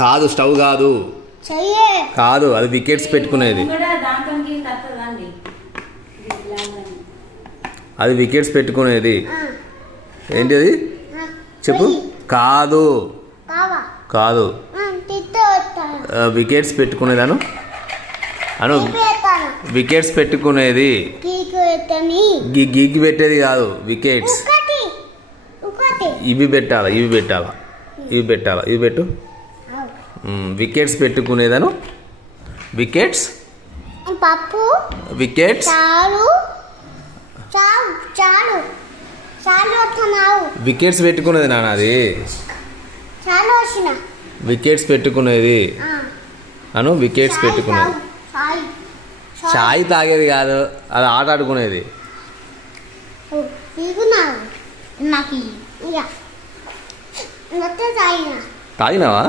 కాదు, స్టవ్ కాదు. కాదు, అది వికెట్స్ పెట్టుకునేది. అది వికెట్స్ పెట్టుకునేది. ఏంటి అది చెప్పు. కాదు కాదు, వికెట్స్ పెట్టుకునేదాను అను. వికెట్స్ పెట్టుకునేది. గిగ్ పెట్టేది కాదు, వికెట్స్. ఇవి పెట్టాలా, ఇవి పెట్టాలా, ఇవి పెట్టాలా, ఇవి పెట్టు. వికెట్స్ పెట్టుకునేదాను. వికెట్స్, పప్పు, వికెట్స్, వికెట్స్ పెట్టుకునేది నాన్న. అది వికెట్స్ పెట్టుకునేది అను. వికెట్స్ పెట్టుకునేది. చాయ్ తాగేది కాదు, అది ఆట ఆడుకునేది. తాగినావా?